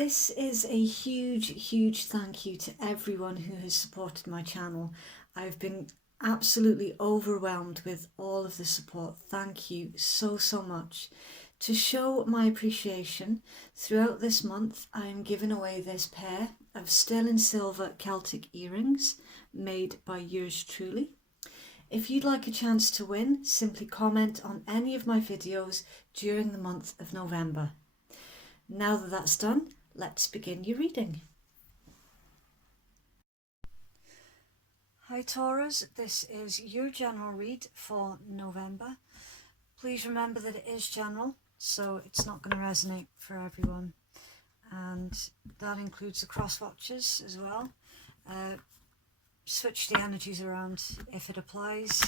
This is a huge thank you to everyone who has supported my channel. I've been absolutely overwhelmed with all of the support. Thank you so much. To show my appreciation, throughout this month I am giving away this pair of sterling silver Celtic earrings made by yours truly. If you'd like a chance to win, simply comment on any of my videos during the month of November. Now that that's done, let's begin your reading. Hi Taurus, this is your general read for November. Please remember that it is general, so it's not going to resonate for everyone. And that includes the cross watchers as well. Switch the energies around if it applies,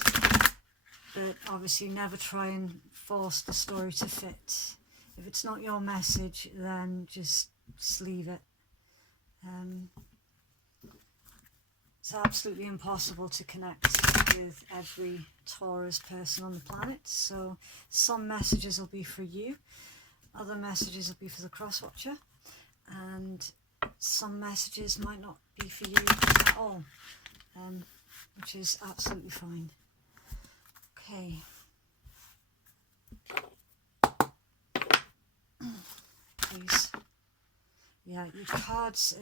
but obviously never try and force the story to fit. If it's not your message, then just leave it. It's absolutely impossible to connect with every Taurus person on the planet, so some messages will be for you, other messages will be for the cross-watcher, and some messages might not be for you at all, which is absolutely fine. Okay. Please. Yeah, your cards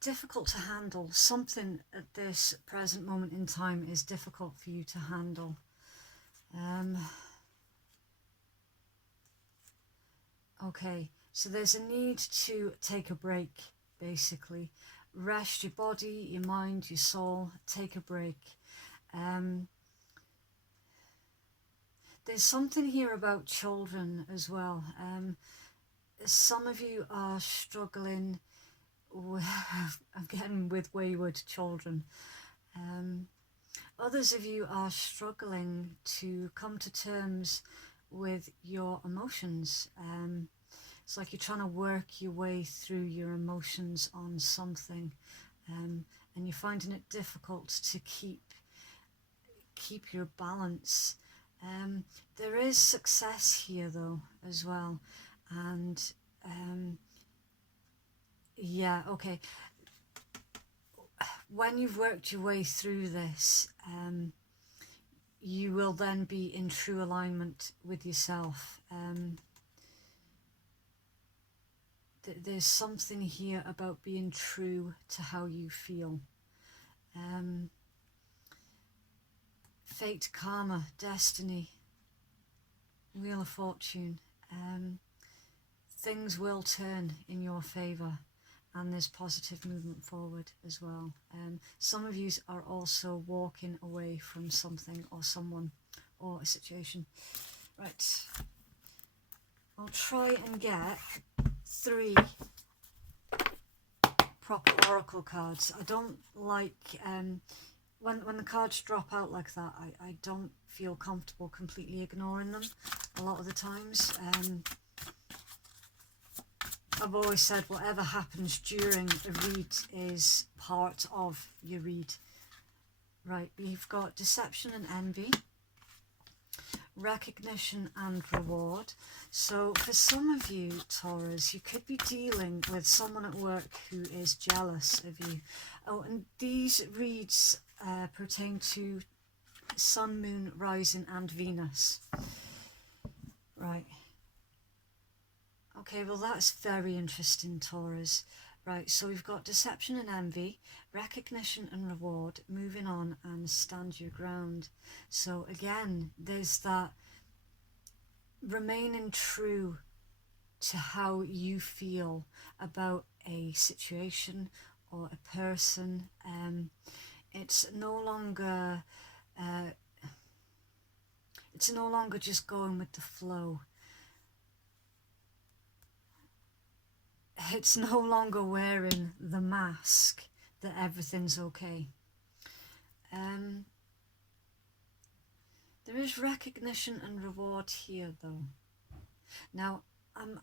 difficult to handle. Something at this present moment in time is difficult for you to handle. Okay, so there's a need to take a break, basically. Rest your body, your mind, your soul, take a break. There's something here about children as well. Some of you are struggling with wayward children. Others of you are struggling to come to terms with your emotions. It's like you're trying to work your way through your emotions on something, and you're finding it difficult to keep your balance. There is success here though as well, and yeah, okay, when you've worked your way through this, you will then be in true alignment with yourself. There's something here about being true to how you feel. Fate, karma, destiny, wheel of fortune. Things will turn in your favour, and there's positive movement forward as well. Some of you are also walking away from something or someone or a situation. Right, I'll try and get 3 proper oracle cards. I don't like when the cards drop out like that, I don't feel comfortable completely ignoring them a lot of the times. I've always said whatever happens during a read is part of your read. Right, we've got deception and envy, recognition and reward. So for some of you, Taurus, you could be dealing with someone at work who is jealous of you. Oh, and these reads pertain to Sun, Moon, Rising and Venus. Right. Okay, well that's very interesting, Taurus. Right, so we've got deception and envy, recognition and reward, moving on and stand your ground. So again, there's that remaining true to how you feel about a situation or a person. It's no longer just going with the flow. It's no longer wearing the mask that everything's okay. There is recognition and reward here though. Now I'm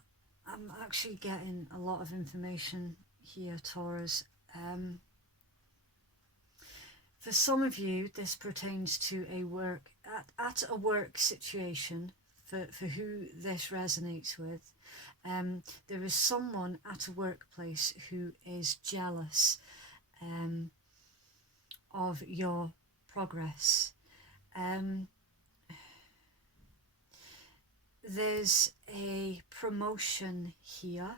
actually getting a lot of information here, Taurus. For some of you, this pertains to a work situation. for who this resonates with. There is someone at a workplace who is jealous of your progress. There's a promotion here.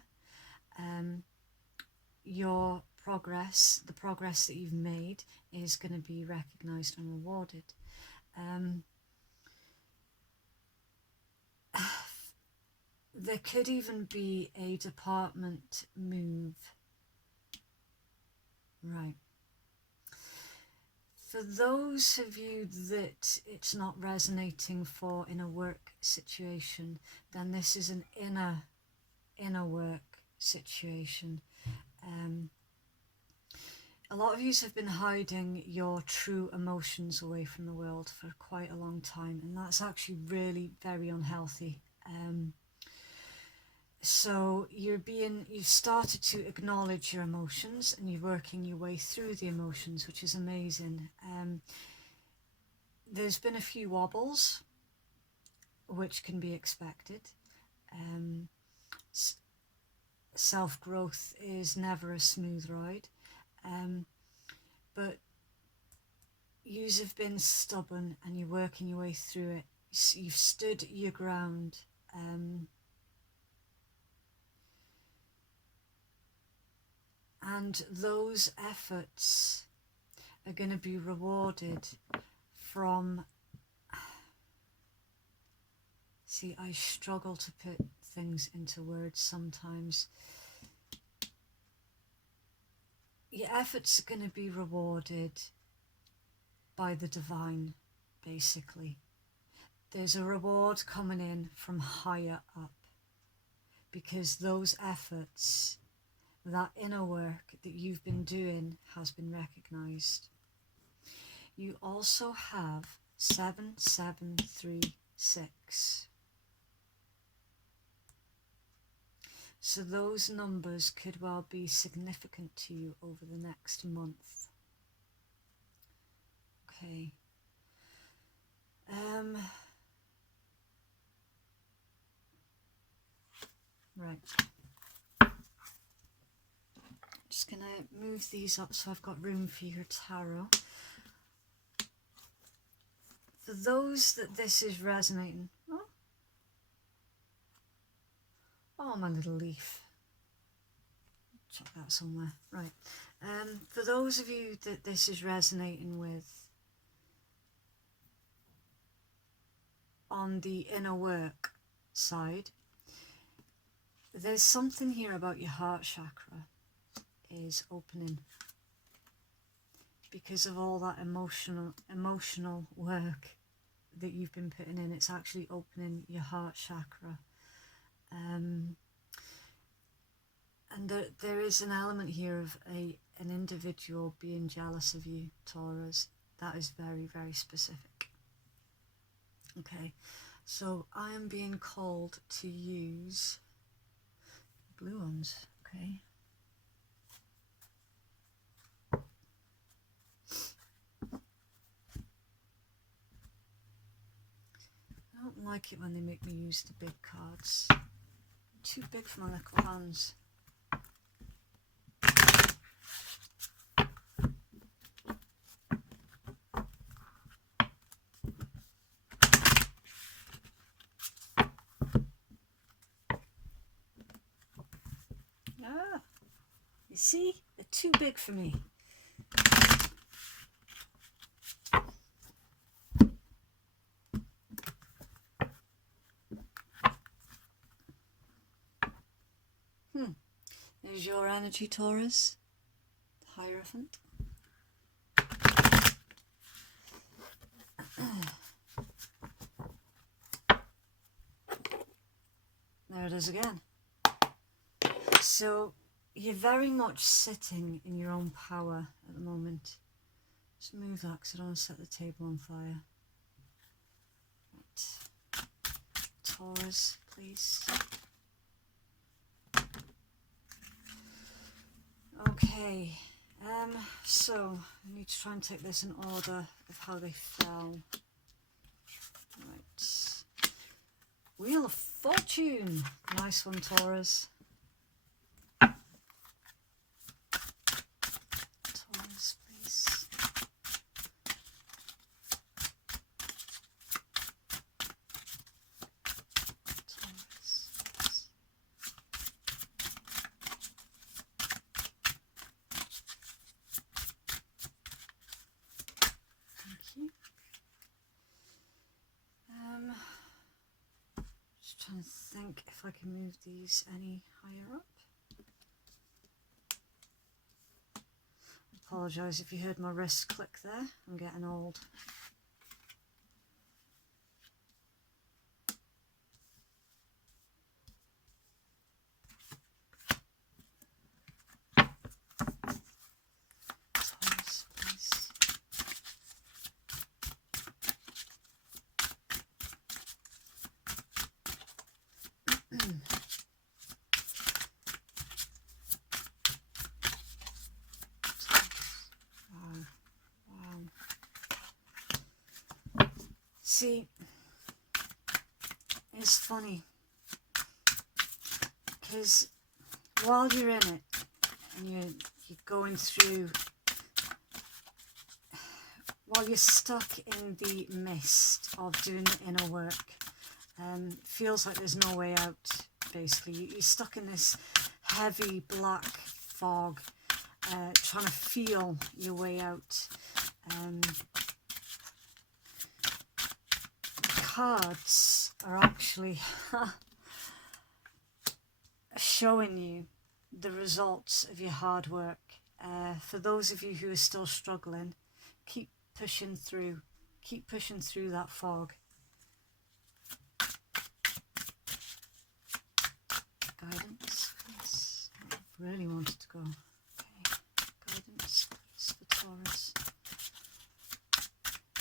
Your progress, the progress that you've made, is going to be recognized and rewarded. There could even be a department move. Right. For those of you that it's not resonating for in a work situation, then this is an inner work situation. A lot of you have been hiding your true emotions away from the world for quite a long time, and that's actually really very unhealthy. So you've started to acknowledge your emotions, and you're working your way through the emotions, which is amazing. There's been a few wobbles, which can be expected. Self-growth is never a smooth ride, but you've been stubborn and you're working your way through it. You've stood your ground. And those efforts are going to be rewarded from... See, I struggle to put things into words sometimes. Your efforts are going to be rewarded by the divine, basically. There's a reward coming in from higher up, because those efforts, that inner work that you've been doing, has been recognized. You also have 7736. So those numbers could well be significant to you over the next month. Okay. Right. Just going to move these up so I've got room for your tarot. For those that this is resonating... Oh, my little leaf. Chuck that somewhere. Right. For those of you that this is resonating with on the inner work side, there's something here about your heart chakra is opening because of all that emotional work that you've been putting in. It's actually opening your heart chakra. And there is an element here of an individual being jealous of you, Taurus. That is very, very specific. Okay, so I am being called to use blue ones. Okay. I don't like it when they make me use the big cards. Too big for my little hands. You see, they're too big for me. There's your energy, Taurus. Hierophant. There it is again. So you're very much sitting in your own power at the moment. Just move that because I don't want to set the table on fire. Right. Taurus, please. Okay, so I need to try and take this in order of how they fell. Right. Wheel of Fortune. Nice one, Taurus. Taurus, please. Taurus. Thank you. Just trying to think if I can move these any higher up. Apologise if you heard my wrist click there. I'm getting old. Taurus, please. See, it's funny because while you're in it and you're going through, while you're stuck in the mist of doing the inner work, feels like there's no way out. Basically, you're stuck in this heavy black fog, trying to feel your way out. Cards are actually showing you the results of your hard work. For those of you who are still struggling, keep pushing through that fog. Guidance, please. I really wanted to go. Okay, guidance, please, for Taurus.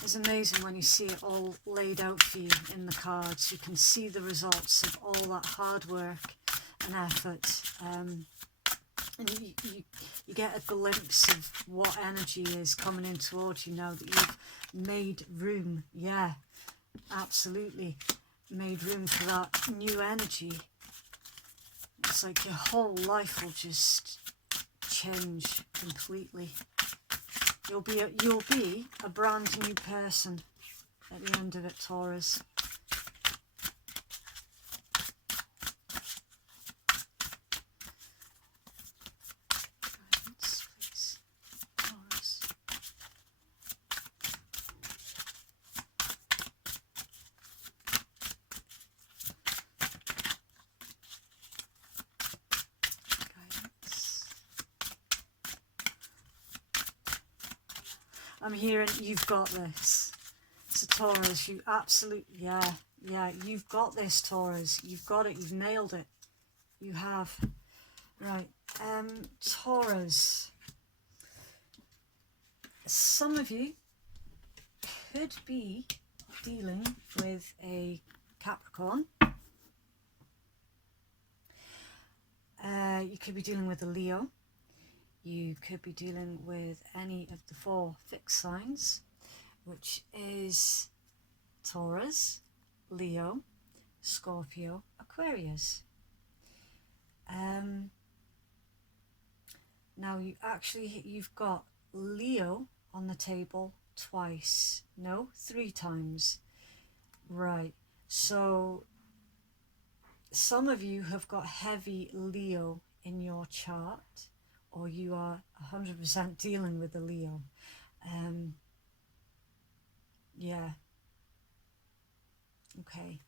It's amazing when you see it all laid out for you in the cards. You can see the results of all that hard work and effort, and you get a glimpse of what energy is coming in towards you now that you've made room. Yeah, absolutely made room for that new energy. It's like your whole life will just change completely. You'll be a brand new person at the end of it, Taurus. Guidance, please, Taurus. Guidance. I'm hearing you've got this. So Taurus, you absolutely, yeah, you've got this, Taurus. You've got it, you've nailed it. You have. Right, Taurus. Some of you could be dealing with a Capricorn. You could be dealing with a Leo. You could be dealing with any of the 4 fixed signs, which is Taurus, Leo, Scorpio, Aquarius. Now you've got Leo on the table twice. No, 3 times. Right. So some of you have got heavy Leo in your chart, or you are 100% dealing with the Leo. Yeah. Okay.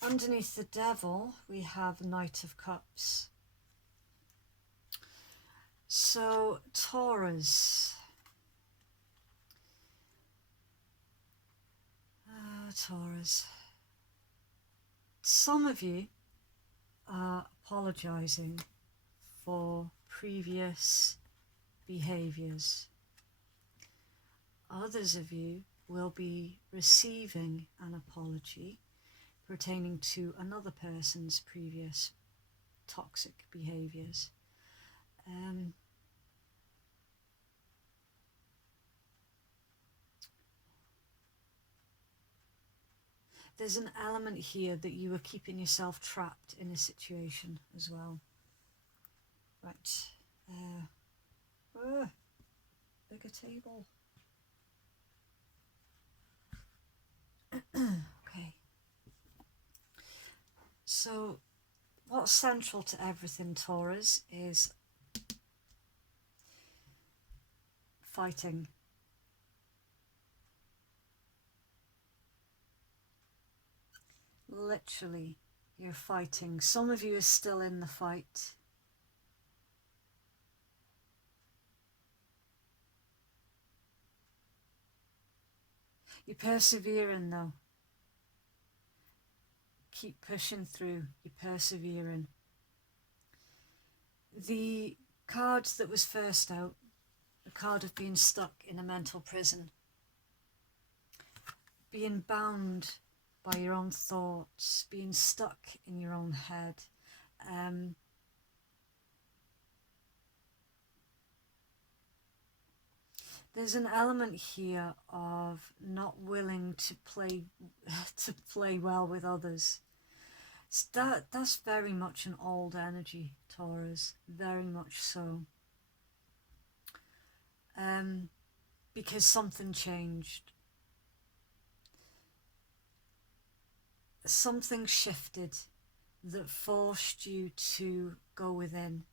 Underneath the Devil, we have Knight of Cups. So, Taurus. Taurus. Some of you are apologising for previous behaviours. Others of you will be receiving an apology pertaining to another person's previous toxic behaviours. There's an element here that you are keeping yourself trapped in a situation as well. Right. Bigger table. Okay. So what's central to everything, Taurus, is fighting. Literally, you're fighting. Some of you are still in the fight. You're persevering though. Keep pushing through. You're persevering. The card that was first out, the card of being stuck in a mental prison, being bound by your own thoughts, being stuck in your own head. There's an element here of not willing to play well with others. That's very much an old energy, Taurus, very much so. Because something changed. Something shifted that forced you to go within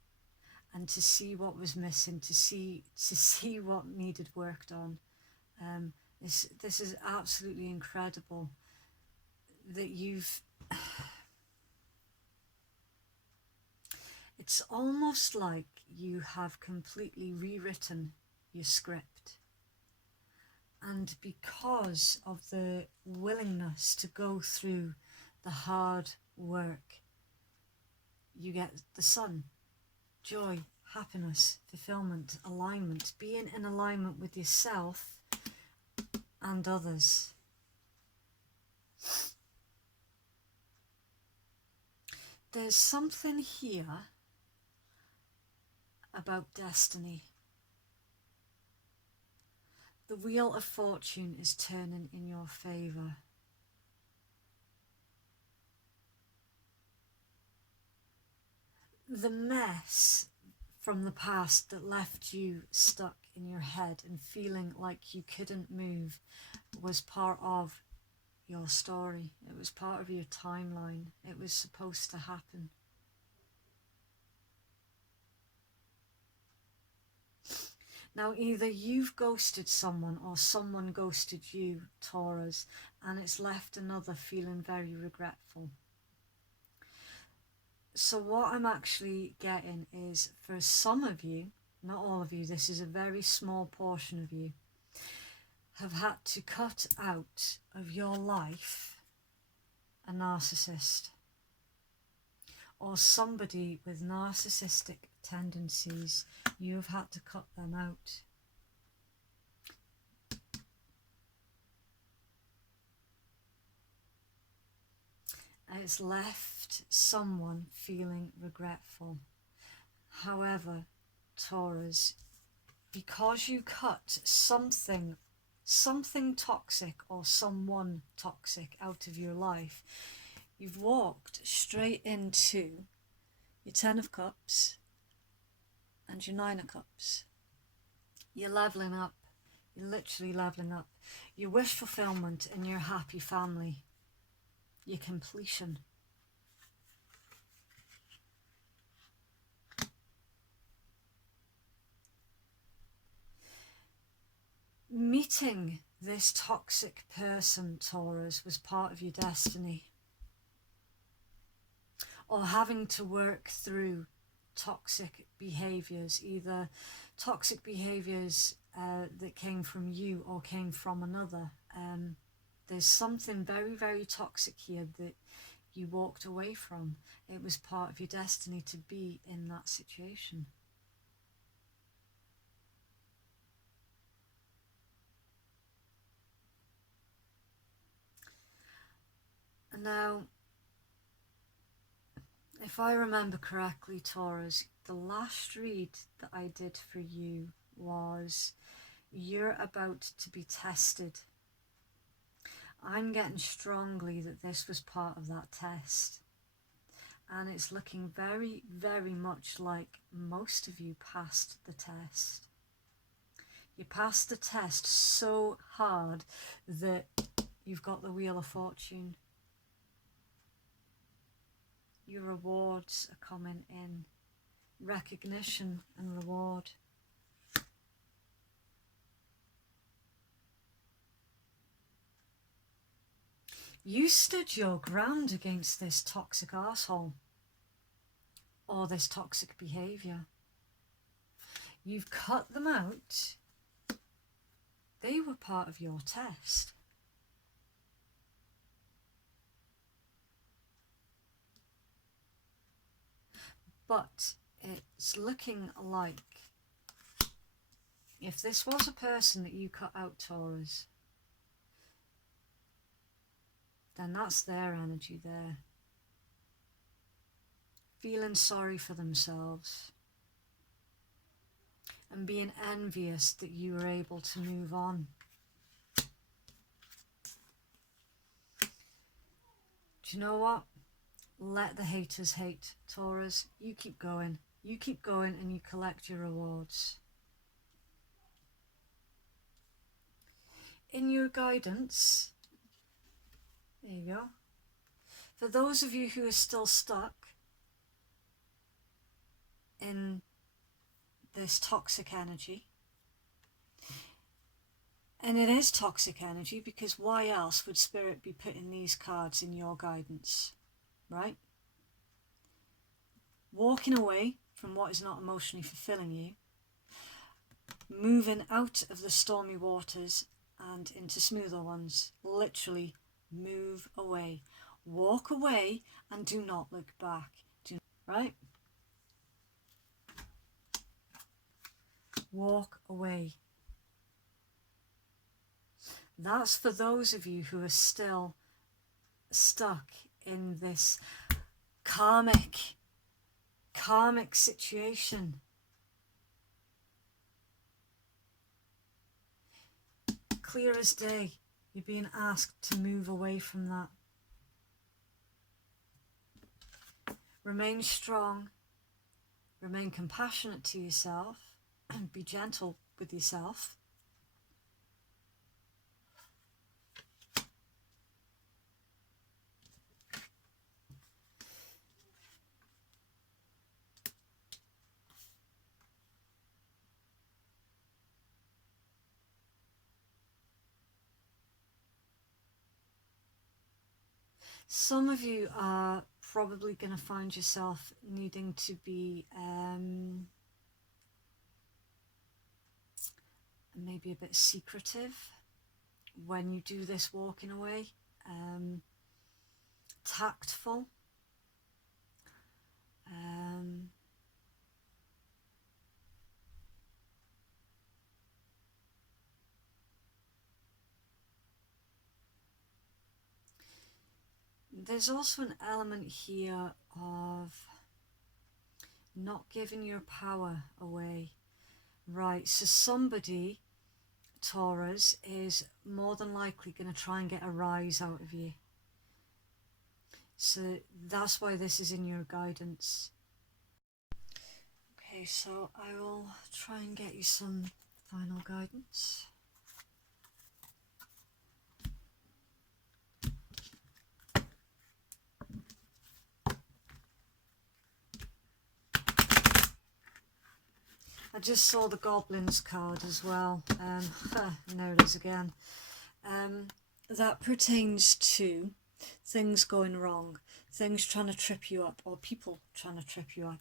and to see what was missing, to see what needed worked on. This is absolutely incredible that you've... It's almost like you have completely rewritten your script. And because of the willingness to go through the hard work, you get the sun, joy, happiness, fulfillment, alignment, being in alignment with yourself and others. There's something here about destiny. The wheel of fortune is turning in your favour. The mess from the past that left you stuck in your head and feeling like you couldn't move was part of your story. It was part of your timeline. It was supposed to happen. Now, either you've ghosted someone or someone ghosted you, Taurus, and it's left another feeling very regretful. So what I'm actually getting is, for some of you, not all of you, this is a very small portion of you, have had to cut out of your life a narcissist or somebody with narcissistic tendencies. You've had to cut them out. And it's left someone feeling regretful. However, Taurus, because you cut something toxic or someone toxic out of your life, you've walked straight into your 10 of Cups and your 9 of Cups. You're leveling up. You're literally leveling up. Your wish fulfillment and your happy family. Your completion. Meeting this toxic person, Taurus, was part of your destiny. Or having to work through toxic behaviours, either toxic behaviours that came from you or came from another. There's something very, very toxic here that you walked away from. It was part of your destiny to be in that situation. And now, if I remember correctly, Taurus, the last read that I did for you was, you're about to be tested. I'm getting strongly that this was part of that test. And it's looking very, very much like most of you passed the test. You passed the test so hard that you've got the Wheel of Fortune. Your rewards are coming in. Recognition and reward. You stood your ground against this toxic arsehole or this toxic behaviour. You've cut them out. They were part of your test. But it's looking like if this was a person that you cut out, Taurus, then that's their energy there. Feeling sorry for themselves and being envious that you were able to move on. Do you know what? Let the haters hate, Taurus. You keep going. You keep going and you collect your rewards. In your guidance, there you go. For those of you who are still stuck in this toxic energy, and it is toxic energy because why else would Spirit be putting these cards in your guidance, right? Walking away from what is not emotionally fulfilling you, moving out of the stormy waters and into smoother ones. Literally move away. Walk away and do not look back. Right? Walk away. That's for those of you who are still stuck in this karmic situation. Clear as day, you're being asked to move away from that. Remain strong, remain compassionate to yourself, and be gentle with yourself. Some of you are probably going to find yourself needing to be maybe a bit secretive when you do this walking away, tactful, there's also an element here of not giving your power away. Right, so somebody, Taurus, is more than likely going to try and get a rise out of you. So that's why this is in your guidance. Okay, so I will try and get you some final guidance. I just saw the Goblins card as well. There it is again. That pertains to things going wrong, things trying to trip you up, or people trying to trip you up.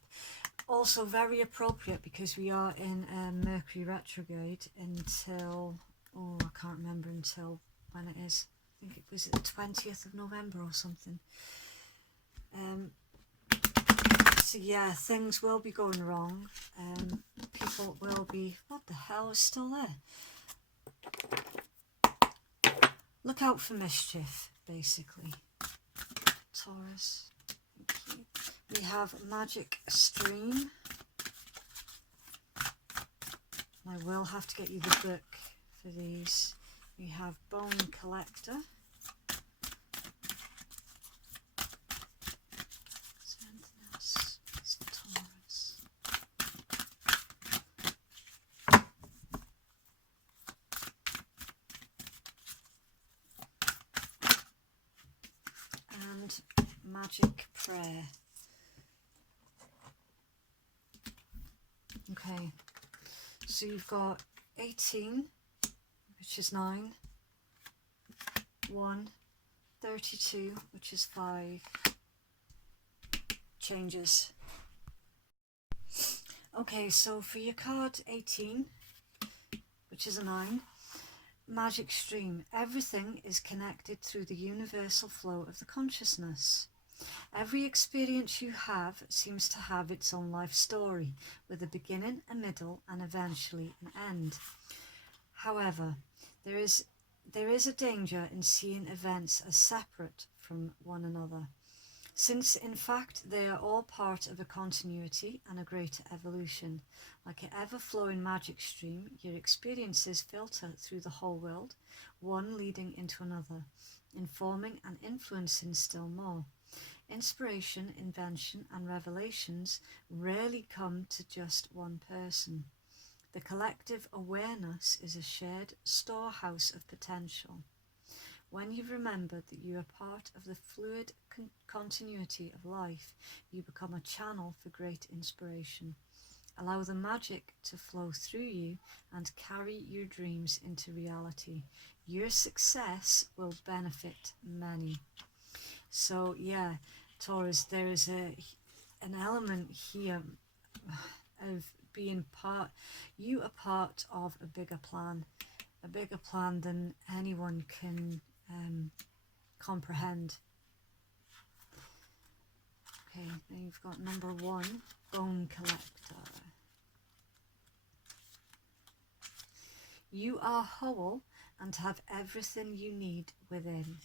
Also very appropriate because we are in Mercury retrograde until, oh, I can't remember until when it is. I think it was the 20th of November or something. So yeah, things will be going wrong. People will be, what the hell is still there? Look out for mischief, basically. Taurus. Thank you. We have Magic Stream. I will have to get you the book for these. We have Bone Collector. magic prayer. Okay, so you've got 18, which is 9, 1, 32, which is 5, changes. Okay, so for your card 18, which is a 9, magic stream. Everything is connected through the universal flow of the consciousness. Every experience you have seems to have its own life story, with a beginning, a middle, and eventually an end. However, there is a danger in seeing events as separate from one another, since in fact they are all part of a continuity and a greater evolution. Like an ever-flowing magic stream, your experiences filter through the whole world, one leading into another, informing and influencing still more. Inspiration, invention, and revelations rarely come to just one person. The collective awareness is a shared storehouse of potential. When you've remembered that you are part of the fluid continuity of life, you become a channel for great inspiration. Allow the magic to flow through you and carry your dreams into reality. Your success will benefit many. So yeah, Taurus, there is an element here of being you are part of a bigger plan than anyone can comprehend. Okay, then you've got number 1, Bone Collector. You are whole and have everything you need within.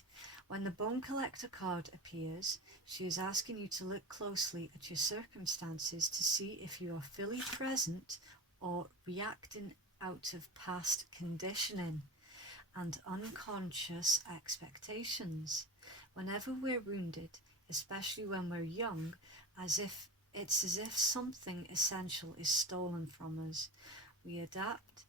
When the Bone Collector card appears, she is asking you to look closely at your circumstances to see if you are fully present or reacting out of past conditioning and unconscious expectations. Whenever we're wounded, especially when we're young, it's as if something essential is stolen from us. We adapt,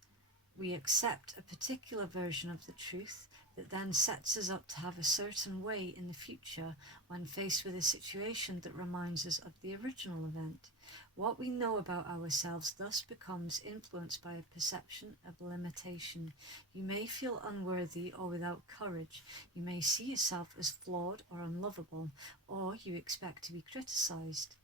we accept a particular version of the truth that then sets us up to have a certain way in the future when faced with a situation that reminds us of the original event. What we know about ourselves thus becomes influenced by a perception of limitation. You may feel unworthy or without courage. You may see yourself as flawed or unlovable, or you expect to be criticized.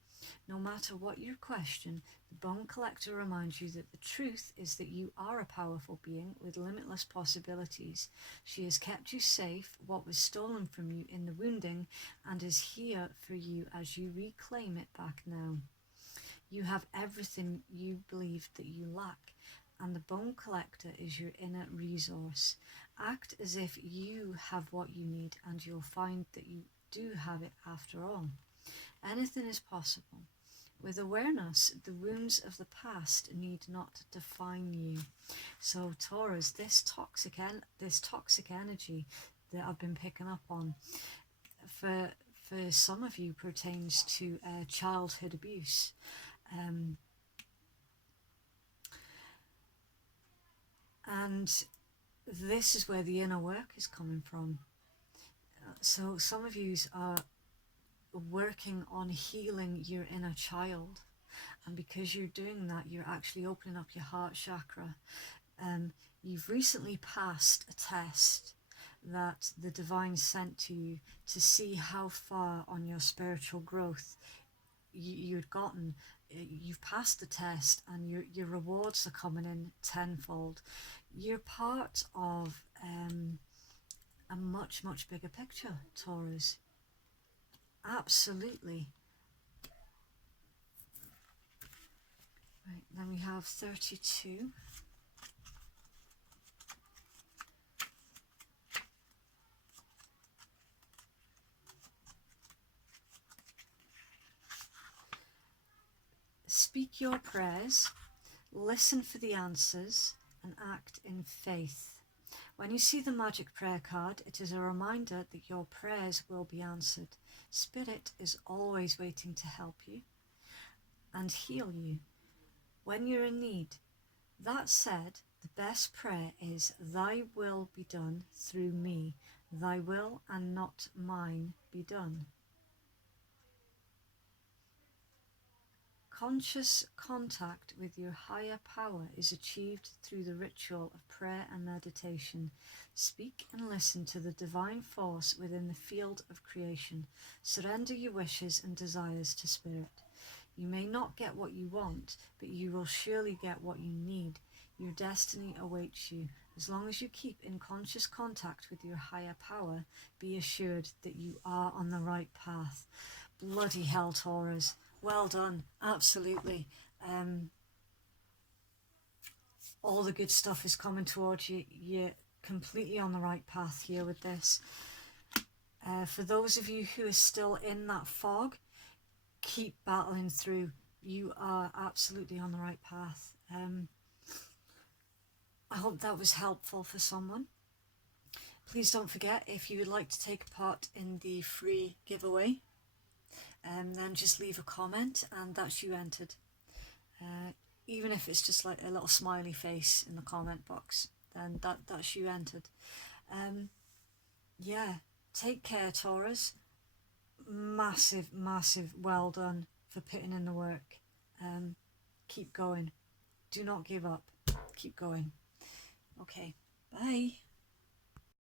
No matter what your question, the Bone Collector reminds you that the truth is that you are a powerful being with limitless possibilities. She has kept you safe, what was stolen from you in the wounding, and is here for you as you reclaim it back now. You have everything you believed that you lack, and the Bone Collector is your inner resource. Act as if you have what you need, and you'll find that you do have it after all. Anything is possible. With awareness, the wounds of the past need not define you. So Taurus, this toxic energy that I've been picking up on, for some of you pertains to childhood abuse. And this is where the inner work is coming from. So some of you are working on healing your inner child, and because you're doing that, you're actually opening up your heart chakra. You've recently passed a test that the divine sent to you to see how far on your spiritual growth you'd gotten. You've passed the test, and your rewards are coming in tenfold. You're part of a much bigger picture, Taurus. Absolutely. Right, then we have 32. Speak your prayers, listen for the answers, and act in faith. When you see the magic prayer card, it is a reminder that your prayers will be answered. Spirit is always waiting to help you and heal you when you're in need. That said, the best prayer is, Thy will be done through me. Thy will and not mine be done. Conscious contact with your higher power is achieved through the ritual of prayer and meditation. Speak and listen to the divine force within the field of creation. Surrender your wishes and desires to Spirit. You may not get what you want, but you will surely get what you need. Your destiny awaits you. As long as you keep in conscious contact with your higher power, be assured that you are on the right path. Bloody hell, Taurus. Well done. Absolutely. All the good stuff is coming towards you. You're completely on the right path here with this. For those of you who are still in that fog, keep battling through. You are absolutely on the right path. I hope that was helpful for someone. Please don't forget, if you would like to take part in the free giveaway, then just leave a comment and that's you entered. Even if it's just like a little smiley face in the comment box, then that's you entered. Yeah, take care, Taurus. Massive well done for putting in the work. Keep going. Do not give up. Keep going. Okay, bye.